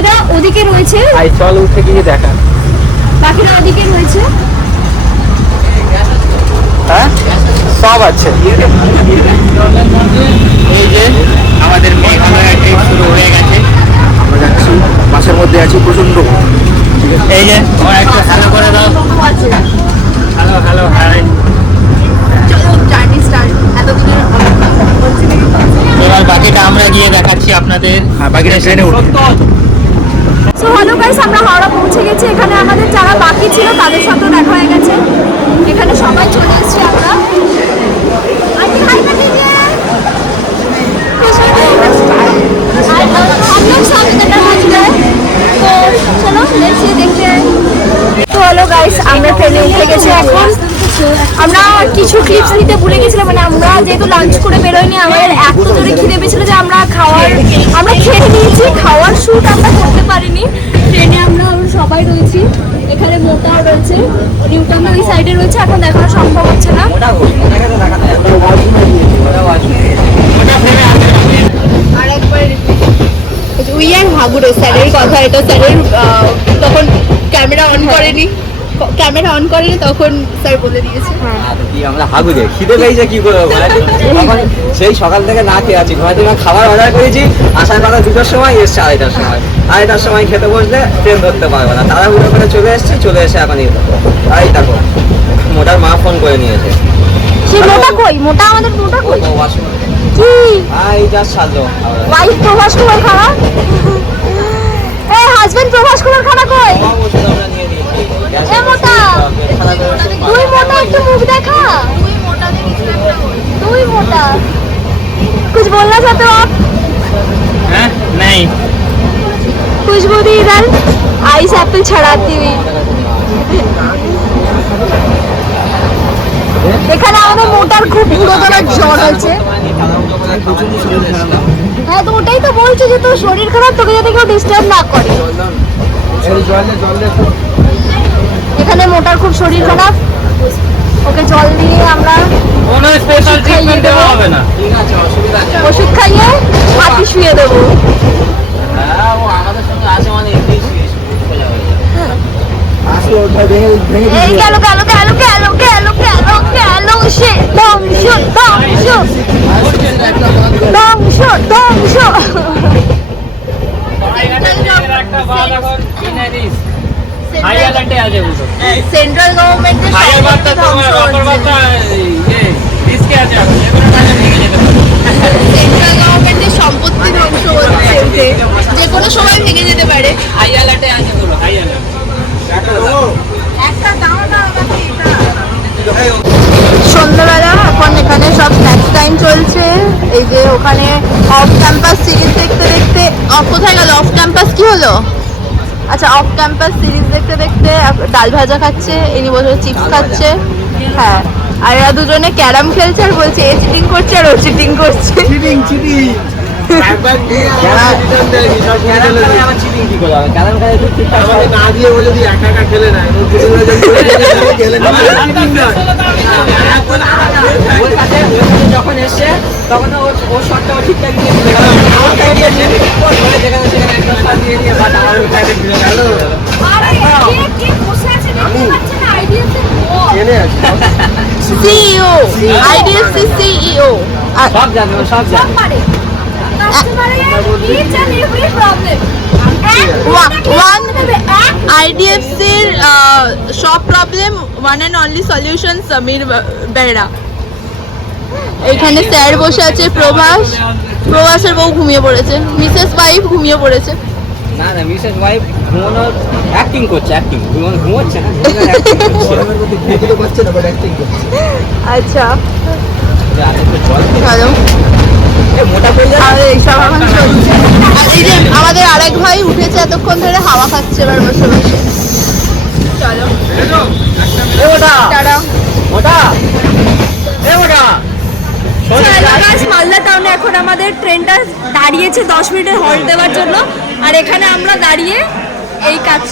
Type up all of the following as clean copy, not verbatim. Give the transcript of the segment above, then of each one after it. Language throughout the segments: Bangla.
বাকিরা ওদিকে রয়েছে। চল উঠে গিয়ে দেখা, বাকিরা ওদিকে রয়েছে। হ্যাঁ সব আছে। এই যে আমাদের মেঘালয় ট্রিপ শুরু হয়ে গেছে, আমরা যাচ্ছি, বাসের মধ্যে আছি প্রচন্ড। এই যে ওরা একটু হ্যালো করে দাও, হ্যালো হ্যালো হাই। এবার বাকিটা আমরা গিয়ে দেখাচ্ছি আপনাদের। বাকিটা ট্রেনে উঠে। সো হ্যালো গাইস, আমরা হাওড়া পৌঁছে গেছি। এখানে আমাদের যারা বাকি ছিল তাদের সাথে দেখা হয়ে গেছে। এখানে সবাই চলে এসেছি আমরা। তো হ্যালো গাইস, আমরা ট্রেনে উঠে গেছি। এখন আমরা কিছু ক্লিপস নিতে ভুলে গেছিলাম, মানে আমরা যেহেতু লাঞ্চ করে বেরোয়নি, আমাদের এত জোরে খিদে পেয়েছিল যে আমরা খেয়ে নিয়েছি, খাওয়ার শ্যুট আমরা করতে পারিনি। ট্রেনে আমরা সবাই রয়েছি, এখানে মোটাও রয়েছে, নিউটন ওই সাইডে রয়েছে, এখন দেখানো সম্ভব হচ্ছে না। উই আর ভাগুরে স্যারের কথা, এটা স্যারের তখন ক্যামেরা অন করেনি তখন স্যার বলে দিয়েছে। আমরা হাগু যাই, খিদে পেয়েছে কি করবো, সেই সকাল থেকে না খেয়ে আছি, ঘরে থেকে খাবার অর্ডার করেছি, আসার কথা 2টার সময়, এসছে 2:30টার সময়। 2:30টার সময় খেতে বসলে ট্রেন ধরতে পারবো না, তাড়াহুড়ো করে চলে এসেছি, চলে এসে এখন তাই দেখো মোটার মা ফোন করে নিয়েছে। মোটা আমাদের মোটা কই কি এই যা সাজো ওয়াইফ প্রভাস কুমার খানা, হাজবেন্ড প্রভাস কুমার খানা কই? এ মোটা, তুই মোটা, একটু মুখ দেখা। তুই মোটা, कुछ बोलना चाहते हो आप? नहीं, खुशबू दी इधर आइस एप्पल छड़ाती हुई। এখানে আমাদের মোটার খুব পুরোদরা জ্বর হয়েছে। হ্যাঁ, তো ওটাই তো বলছি যে তোর শরীর খারাপ, তোকে যাতে কেউ ডিস্টার্ব না করে। এখানে মোটার খুব শরীর খারাপ, ওকে জল দিয়ে আমরা কোনো স্পেশাল ট্রিটমেন্ট দেওয়া হবে না, ঠিক আছে, অসুবিধা নেই, ওষুধ খাইয়ে হাতি শুয়ে দেবো। হ্যাঁ, ও আমাদের সঙ্গে আছে মানে এমনি শুয়ে সোজা হয়ে যাবে। আসো ওটা ভেঙে এই গেল সে ধ্বংস। সেন্ট্রাল গভর্নমেন্টের সম্পত্তি ধ্বংস হচ্ছে, যে কোনো সময় ভেঙে যেতে পারে। সন্ধ্যাবেলা এখন এখানে সব স্ন্যাক্স টাইম চলছে। এই যে ওখানে অফ ক্যাম্পাস সিরিজ দেখতে দেখতে, কোথায় গেল অফ ক্যাম্পাস, কি হলো? আচ্ছা, অফ ক্যাম্পাস সিরিজ দেখতে দেখতে ডাল ভাজা খাচ্ছে, ইনি বসে চিপস খাচ্ছে। হ্যাঁ, আর এরা দুজনে ক্যারাম খেলছে আর বলছে এ চিটিং করছে আর ও চিটিং করছে। যখন এসছে তখন ওর শটটা ঠিকঠাক সিইও, আইডিএফসি সিইও, সব জানে, সব জানে। আইডিএফসির সব problem one and only solution Samir বেড়া। এখানে স্যার বসে আছে, প্রভাসের বউ ঘুমিয়ে পড়েছে, মিসেস ওয়াইফ ঘুমিয়ে পড়েছে। না মিসেস ওয়াইফ ঘুমানোর অ্যাক্টিং করছে, ঘুমোচ্ছে না, আচ্ছা চলো। এই যে আমাদের আরেক ভাই উঠেছে এতক্ষণ ধরে, হাওয়া খাচ্ছে এবার বসে বসে। চলো মালদা টাউনে এখন আমাদের ট্রেনটা দাঁড়িয়েছে 10 মিনিটের হল্ট দেওয়ার জন্য, আর এখানে আমরা দাঁড়িয়ে এই কাজ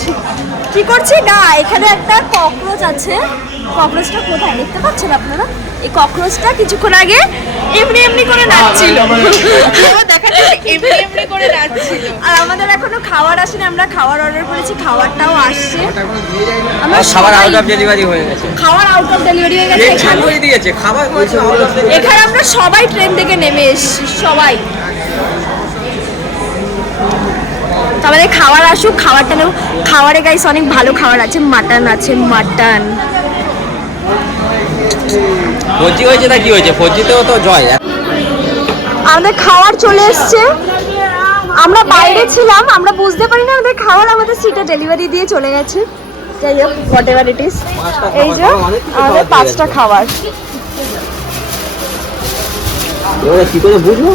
কি করছি না। এখানে একটা ককরোচ আছে, ককরোচটা কোথায় দেখতে পাচ্ছেন আপনারা? এই ককরোচটা কিছুক্ষণ আগে এমনি করে নাচছিল, আর আমাদের এখনো খাবার আসেনি, আমরা খাবার অর্ডার করেছি, খাবারটাও আসছে। আমার খাবার আউট অফ ডেলিভারি হয়ে গেছে। খাবার আউট অফ ডেলিভারি হয়ে গেছে এখানে। করে দিয়েছে খাবার কইছে আউট অফ ডেলিভারি। এখানে আমরা সবাই ট্রেন থেকে নেমে এসেছি, সবাই। তাহলে খাবার আসুক, খাবারটা নেব। খাবারে গাইস অনেক ভালো খাবার আছে, মাটন আছে, মাটন। ফজি হয়েছে না কি হয়েছে? ফজিতেও তো জয়। আমাদের খাবার চলে এসছে। আমরা বাইরে ছিলাম, আমরা বুঝতে পারি না আমাদের খাবার আমাদের সিটে ডেলিভারি দিয়ে চলে গেছে। যাই হোক, হোয়াট এভার ইট ইজ। এই যে আমাদের 5টা খাবার। এবারে কি করে বুঝবো?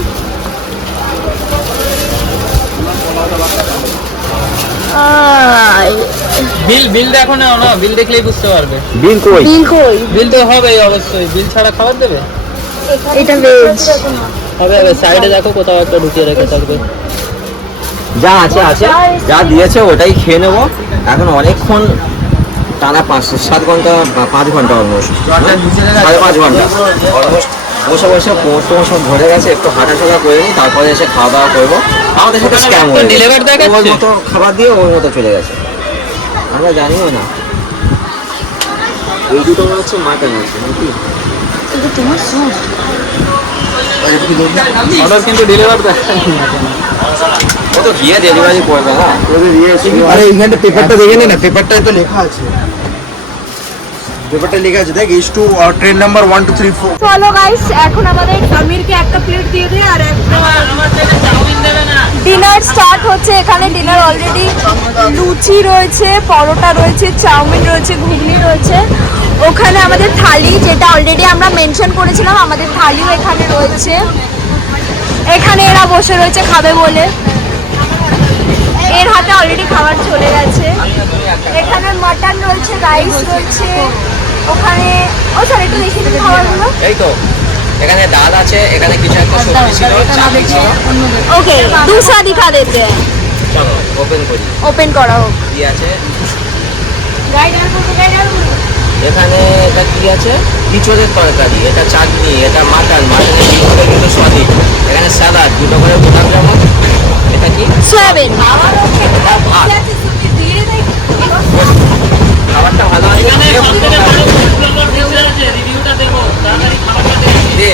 বিল দেখো না, বিল দেখলেই বুঝতে পারবে। বিল কই? বিল কই? বিল তো হবেই অবশ্যই, বিল ছাড়া খাবার দেবে? এটা ভেজ হবে হবে, সাইডে দেখো কোথাও একটা ঢুকিয়ে রেখে থাকবে। যা আছে আছে, যা দিয়েছে ওটাই খেয়ে নেবো। এখন অনেকক্ষণ টানা 5-7 ঘন্টা বা 5 ঘন্টা অলমোস্ট, 5.5 ঘন্টা অলমোস্ট বসে বসে পোস্ট সব ধরে গেছে। একটু হাঁটাচলা করে নিই, তারপরে এসে খাওয়া দাওয়া করবো। আমাদের সাথে স্ক্যাম হয়ে গেছে। ওর মতো খাবার দিয়ে ওর মতো চলে গেছে, আমরা জানিও না। এই দুটো মনে হচ্ছে মাটন আছে নাকি? অর্ডার কিন্তু ডেলিভার ও তো গিয়ে ডেলিভারি করবে না। আরে এইখানটা পেপারটা দেখে নে না, পেপারটায় তো লেখা আছে, পেপারটা লেখা আছে দেখ, H2 ট্রেন নাম্বার 1 2 3 4। চলো গাইস, এখন আমাদের আমিরকে একটা প্লেট দিয়ে দে আর একটা ডিনার স্টার্ট হচ্ছে। এখানে ডিনার অলরেডি লুচি রয়েছে, পরোটা রয়েছে, চাউমিন রয়েছে, ঘুগনি রয়েছে। ওখানে আমাদের থালি, যেটা অলরেডি আমরা মেনশন করেছিলাম, আমাদের থালিও এখানে রয়েছে। এখানে এরা বসে রয়েছে খাবে বলে, এর হাতে অলরেডি খাবার চলে গেছে। এখানে মাটন রয়েছে, রাইস রয়েছে। ওখানে ও স্যার একটু দেখিয়ে দিন খাবারগুলো। এই তো এখানে ডাল আছে, এখানে কিছু একটা সবজি ছিল, চাটনি ছিল। ওকে, दूसरा दिखा देते हैं। চলো ওপেন করি। ওপেন করা হোক। কি আছে এখানে? এটা কি আছে? ইঁচড়ের তরকারি, এটা চাটনি, এটা মাটন, মাটনের ইঁচড়ে কিন্তু সলিড। এখানে স্যালাড, দুটো করে গোলাপ জামুন। এটা কি? সয়াবিন। এটা ভাত। খাবারটা ভালো আছে। দে।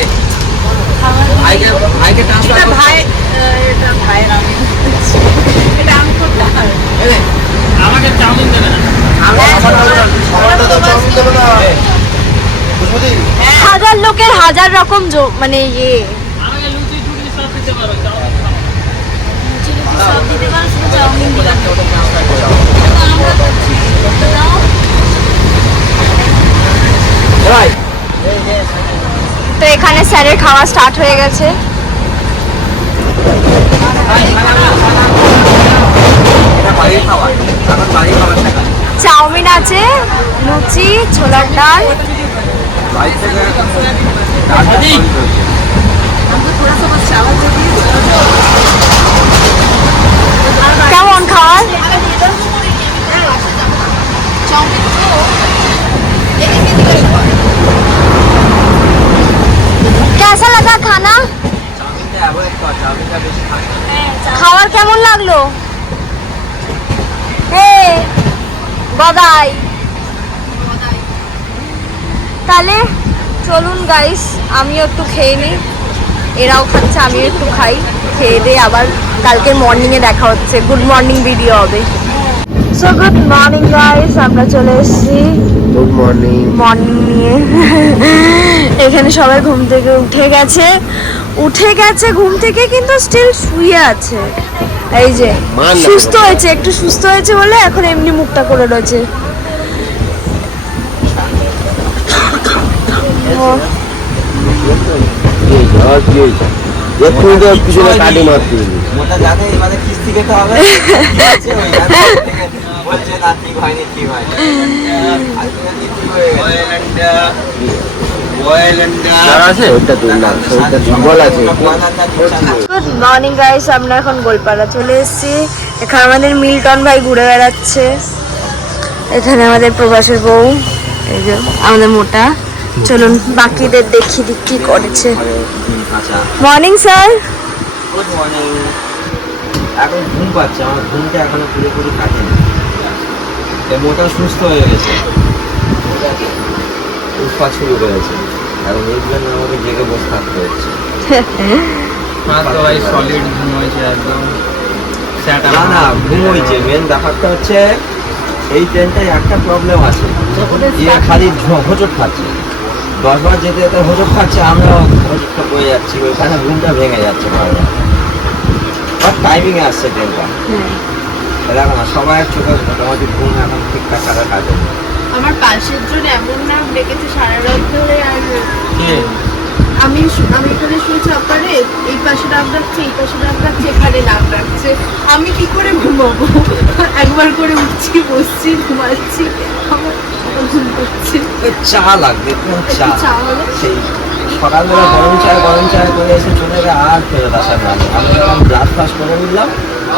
ভাইকে ট্রান্সফার আমাকে চাউমিন দেবে না। খাবারটা তো চাউমিন দেবে না। বুঝলি? হাজার লোকের হাজার রকম মানে ইয়ে। আমাকে লুচি টুচি সব দিতে পারো, ভাই তো এখানে স্যারের খাওয়া স্টার্ট হয়ে গেছে। এটা বাড়ির খাবার, এখন বাড়ির খাবারটা খাই। চাউমিন আছে, লুচি, ছোলার ডাল। বাড়ি থেকে ডালটা solid হয়েছে। কেমন খাবার? कैसा लगा खाना? চাউমিনটা অ্যাভয়েড কর, চাউমিনটা বেশি খাই না। খাবার কেমন লাগলো? বদাই। তাহলে চলুন গাইস, আমিও একটু খেয়ে নিই। এরাও খাচ্ছে, আমিও একটু খাই। খেয়ে দিয়ে আবার কালকে মর্নিংয়ে দেখা হচ্ছে, গুড মর্নিং ভিডিও হবে। সো গুড মর্নিং গাইস, আমরা চলে এসেছি গুড মর্নিং। মর্নিং নিয়ে। এখানে সবাই ঘুম থেকে উঠে গেছে ঘুম থেকে, কিন্তু স্টিল শুয়ে আছে। এই যে সুস্থ হয়েছে, একটু সুস্থ হয়েছে বলে এখন এমনি মুখটা করে রয়েছে। এক্ষুনি তো পিছনে কাটি মারতে মোটা জানে এবারে কিস্তি খেতে হবে। কি আছে ওই জানে? বলছে না ঠিক হয়নি, ঠিক হয়নি। আলটিমেটলি ঠিক হয়ে গেছে। ওটা তো না, ওটা দুর্বল আছে। গুড মর্নিং গাইস, আমরা এখন গোলপাড়া চলে এসেছি। এখানে আমাদের মিল্টন ভাই ঘুরে বেড়াচ্ছে। এখানে আমাদের প্রবাসের বউ, এই যে আমাদের মোটা। চলুন বাকিদের দেখি কি করেছে। আচ্ছা, মর্নিং স্যার। Good morning. এখন ঘুম পাচ্ছে, আমার ঘুমটা এখনো পুরোপুরি কাটেনি। মোটা সুস্থ হয়ে গেছে, ঠিক আছে, উৎপাত শুরু করেছে। এখন এই জন্য আমাকে জেগে বসে থাকতে হচ্ছে। তো ভাই সলিড ঘুম হয়েছে একদম। না না, ঘুম হয়েছে। মেন ব্যাপারটা হচ্ছে এই ট্রেনটায় একটা প্রবলেম আছে, খালি হোঁচট খাচ্ছে। 10 বার যেতে যেতে হোঁচট খাচ্ছে, আমরাও হোঁচটটা পড়ে যাচ্ছি, ওইখানে ঘুমটা ভেঙে যাচ্ছে বারবার। আর টাইমিংয়ে আসছে ট্রেনটা, দেখো না সবাই চোখে মোটামুটি ঘুম এখন ঠিকঠাক কাটা কাটে। আমার পাশের জন এমন নাম ডেকেছে সারা রাত ধরে, আর আমি এখানে শুয়েছি অপারে, এই পাশে নাম রাখছে, এই পাশে নাম রাখছে, এখানে নাম রাখছে। আমি কি করে ঘুমাবো? একবার করে উঠছি, বসছি, ঘুমাচ্ছি, আমার ঘুম পাচ্ছে। চা লাগবে, চা। চা হলে সেই সকালবেলা গরম চায় করে এসে চলে গেলে আর ফেরত আসার না। আমি যখন ব্রাশ ফাশ করে নিলাম,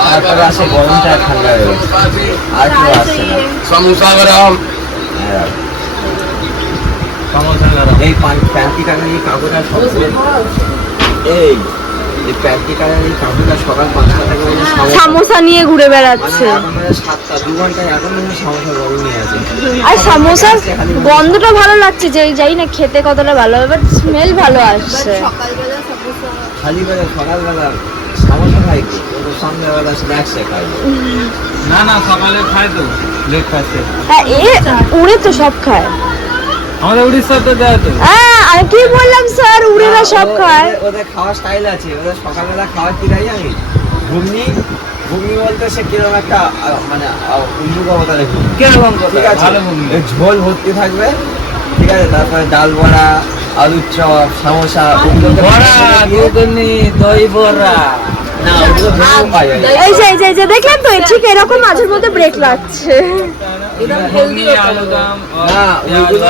তারপরে আসে গরম চা, ঠান্ডা হয়ে গেছে, আর কেউ আসছে না। সমোসা গরম। হ্যাঁ, সমোসা গরম। এই প্যান্টি কালার এই কাপড়টা সব এই প্যান্টি কালার এই কাপড়টা সকাল 5টা থেকে সামোসা নিয়ে ঘুরে মানে বেড়াচ্ছে। এখন 7টা 2 ঘন্টায় এখন সমস্যা গরম নিয়ে আছে। আর সামোসার গন্ধটা ভালো লাগছে, যে যাই না খেতে কতটা ভালো হবে, বাট স্মেল ভালো আসছে। খালি বেলা সকালবেলা সমস্যা খাই কি, ও তো সন্ধ্যাবেলা স্ন্যাক্সে খাই। না না, সকালে খায় তো ব্রেকফাস্টে। হ্যাঁ, উড়ে তো সব খায়। আমাদের উড়িষ্যাতে দেয় তো। আমি কি বললাম স্যার, উড়েরা সব খায়। ওদের খাওয়ার স্টাইল আছে, ওদের সকালবেলা খাওয়ার কি খাই আমি ঘুগনি বলতে সে কিরকম একটা মানে উল্লু অবতারে ঘুগনি, কিরকম ঠিক আছে, ভালো ঘুগনি। এই ঝোল ভর্তি থাকবে, ঠিক আছে, তারপরে ডাল বড়া, আলুর চপ, সমোসা, বড়া, ঘুগনি, দই বড়া। না ওগুলো ভেঙে পাই যায়। এই যে দেখলেন তো, ঠিক এরকম মাঝের মধ্যে ব্রেক লাগছে। ঘুগনি, আলুদম, না ওইগুলো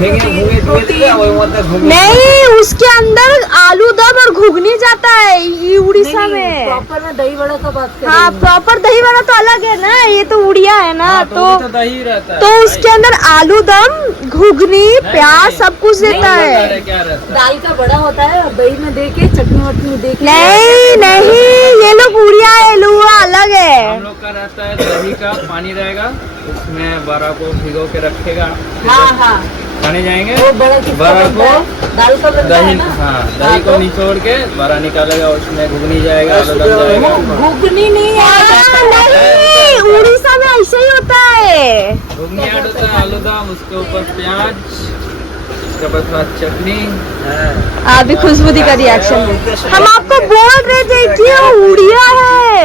ভেঙে দিয়ে দিলে ওর মধ্যে ঘুগনি। नहीं, उसके अंदर आलू दम और घुगनी जाता है ये उड़ीसा में। प्रॉपर में दही बड़ा का बात करें। हाँ, प्रॉपर दही बड़ा तो अलग है ना, ये तो उड़िया है ना, तो दही रहता है। तो उसके अंदर आलू दम, घुगनी, प्याज सब कुछ देता है। क्या रहता है? दाल का बड़ा होता है और दही में दे के चटनी वटनी दे के। नहीं, ये लोग उड़िया है, लुआ अलग है। हम लोग का रहता है दही का पानी रहेगा, उसमें बड़ा को भिगो के रखेगा, हाँ हाँ, खाने जाएंगे वो बड़ा किसका बड़ा बनता को है? दाल का बनता दही, है ना। हाँ दही को निचोड़ के बड़ा निकालेगा, उसमें घुगनी जाएगा, आलूदम जाएगा। घुगनी नहीं है, नहीं, उड़ीसा में ऐसे ही होता है। घुगनी ऐड होता है, आलूदम, उसके ऊपर प्याज, उसके बाद चटनी। अभी खुशबू का रिएक्शन है। हम आपको बोल रहे थे कि ये उड़िया है।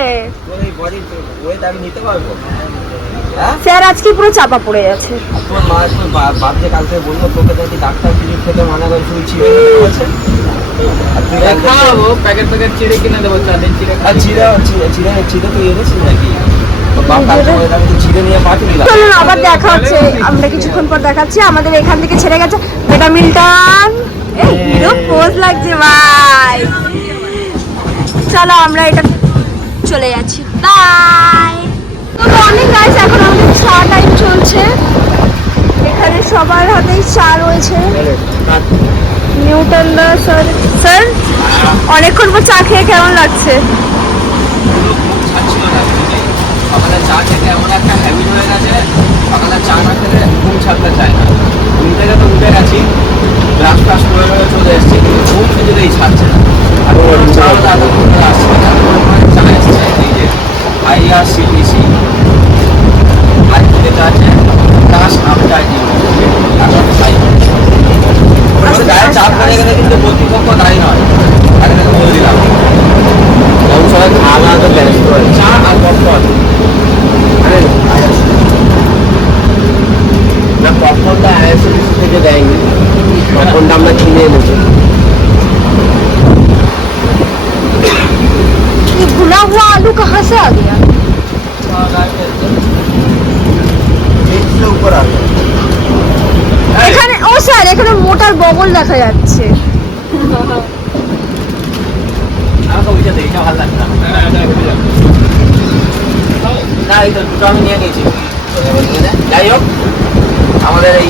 ওই বডি ওয়েট আমি নিতে পারবো? হ্যাঁ, স্যার আজকে পুরো চাপা পড়ে যাচ্ছে। তোমার মা একটু বাপ যে কালকে বললো তোকে যদি ডাক্তার কিছু খেতে মানা করে তুই চিড়ে খেতে বলছে, আর তুই কালকে খাওয়াবো, প্যাকেট চিড়ে কিনে দেবো, 4 দিন চিড়ে আর চিড়ে তুই এনেছিস নাকি? তোর বাপ কালকে বলে আমি তো চিড়ে নিয়ে পাঠিয়ে দিলাম। চলুন আবার দেখা হচ্ছে, আমরা কিছুক্ষণ পর দেখাচ্ছি। আমাদের এখান থেকে ছেড়ে গেছে বেটা মিল্টন। এই হিরো পোজ লাগছে ভাই। চলো আমরা এটা চলে যাচ্ছি, বাই। তো মর্নিং গাইস, এখন আমাদের চা টাইম চলছে। এখানে সবার হাতেই চা রয়েছে। নিউটন দা স্যার, স্যার অনেকক্ষণ পর চা খেয়ে কেমন লাগছে? ছাড়ছিল না বুঝলি? সকালে চা খেতে এমন একটা হ্যাবিট হয়ে গেছে, সকালে চা না খেলে ঘুম ছাড়তে চায় না। ঘুম থেকে তো উঠে গেছি, ব্রাশ ফ্রাশ করে চলে এসেছি, কিন্তু ঘুম কিছুতেই ছাড়ছে না। আর ওর চা এতক্ষণ ধরে আসছে না, চা এসছে এই যে IRCTC আর যেটা আছে কাশ আপটাই গায়ে চাপ পড়ে গেলে কিন্তু কর্তৃপক্ষ দায়ী নয়, আগে থেকে বলে দিলাম। এবং সবাই খাওয়া দাওয়া তো ব্যস্ত হয়, চা আর পপকর্ন। না পপকর্নটা IRCTC থেকে দেয়নি, পপকর্নটা আমরা কিনে এনেছি। ये भुना हुआ आलू कहाँ से आ गया? উপর আছে এখানে ও স্যার, এখানে মোটার বগল দেখা যাচ্ছে। আমাকে বুঝে এইটা ভালো লাগছে না। না এই তো দুটো আমি নিয়ে গেছি। যাই হোক, আমাদের এই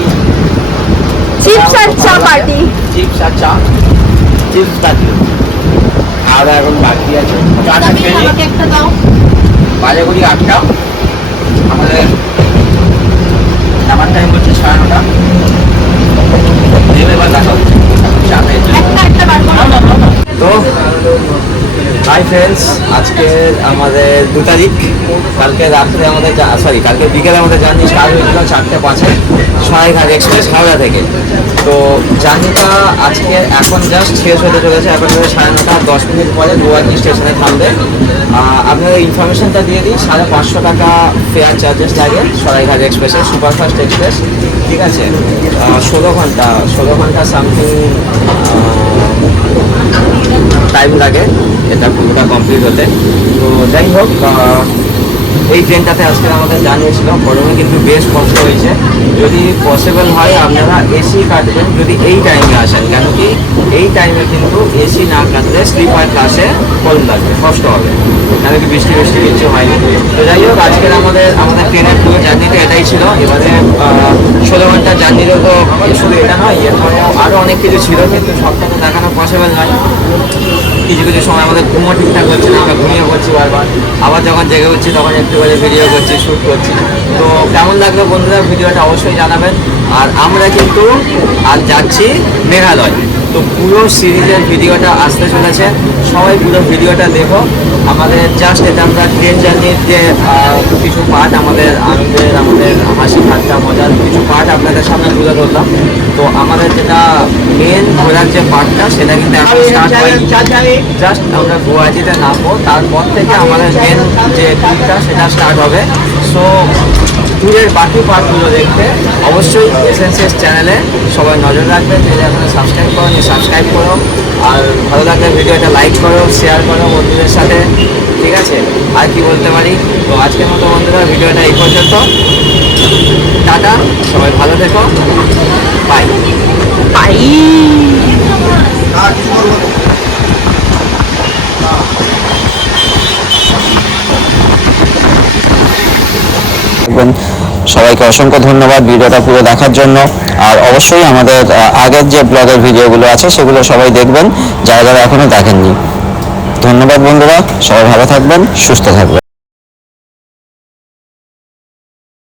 চিপস আর চা পার্টি। চিপস আর চা, চিপস পার্টি আর এখন বাকি আছে চাটা খেয়ে নিই। আমাকে একটা দাও। শিলিগুড়ি 8টা, আমাদের নামার টাইম হচ্ছে 9:30। নেমে এবার দেখা হচ্ছে তো। হাই ফ্রেন্ডস, আজকে আমাদের 2 তারিখ। কালকে রাত্রে আমাদের সরি কালকে বিকেলে আমাদের জার্নি স্টার্ট হয়েছিল 4:05 সরাইঘাট এক্সপ্রেস হাওড়া থেকে। তো জার্নিটা আজকে এখন জাস্ট শেষ হতে চলেছে, এখন 9:30, 10 মিনিট পরে গুয়াহাটি স্টেশনে থামবে। আপনাদের ইনফরমেশনটা দিয়ে দিই, 550 টাকা ফেয়ার চার্জেস লাগে সরাইঘাট এক্সপ্রেসে, সুপারফাস্ট এক্সপ্রেস, ঠিক আছে। 16 ঘন্টা সামথিং টাইম লাগে এটা পুরোটা কমপ্লিট হতে। তো যাই হোক, এই ট্রেনটাতে আজকে আমাদের জানিয়েছিল, গরমে কিন্তু বেশ কষ্ট হয়েছে। যদি পসিবল হয় আপনারা এসি কাটবেন যদি এই টাইমে আসেন, কেন কি এই টাইমে কিন্তু এসি না কাটলে স্লিপার ক্লাসে কম লাগবে, কষ্ট হবে, কেন কি বৃষ্টি কিছু হয়নি। তো যাই হোক, আজকের আমাদের ট্রেনের পুরো জার্নিটা এটাই ছিল। এবারে 16 ঘন্টা জার্নিরও তো শুধু এটা নয়, এরপরেও আরও অনেক কিছু ছিল, কিন্তু সবটা তো দেখানো পসিবল নয়। কিছু সময় আমাদের ঘুমও ঠিকঠাক হচ্ছে না, আমরা ঘুমিয়ে পড়ছি বারবার, আবার যখন জেগে উঠছি তখন একটু করে ভিডিও করছি, শ্যুট করছি। তো কেমন লাগলো বন্ধুরা ভিডিওটা অবশ্যই জানাবেন। আর আমরা কিন্তু আজ যাচ্ছি মেঘালয়। তো পুরো সিরিজের ভিডিওটা আসতে চলেছে, সবাই পুরো ভিডিওটা দেখো। আমাদের জাস্ট এটা আমরা ট্রেন জার্নির যে কিছু পার্ট, আমাদের আনন্দের, আমাদের হাসি ঠাট্টা মজার কিছু পার্ট আপনাদের সামনে তুলে ধরলাম। তো আমাদের যেটা মেন ঘোরার যে পার্টটা সেটা কিন্তু এখন স্টার্ট হয়নি, জাস্ট আমরা গুয়াহাটিতে নামবো, তারপর থেকে আমাদের মেন যে ট্যুরটা সেটা স্টার্ট হবে। সো ট্যুরের বাকি পার্টগুলো দেখতে অবশ্যই এসএনসিএস চ্যানেলে সবাই নজর রাখবে। যদি এখনো সাবস্ক্রাইব করো সাবস্ক্রাইব করো, আর ভালো লাগলে ভিডিওটা লাইক করো, শেয়ার করো বন্ধুদের সাথে, ঠিক আছে। আর কি বলতে পারি, তো আজকের মতো বন্ধুরা ভিডিওটা এই পর্যন্ত। টাটা, সবাই ভালো থেকো, বাই বাই। সবাইকে অসংখ্য ধন্যবাদ ভিডিওটা পুরো দেখার জন্য। আর অবশ্যই আমাদের আগের যে ব্লগের ভিডিওগুলো আছে সেগুলো সবাই দেখবেন, যারা যারা এখনো দেখেননি। ধন্যবাদ বন্ধুরা, সবাই ভালো থাকবেন, সুস্থ থাকবেন।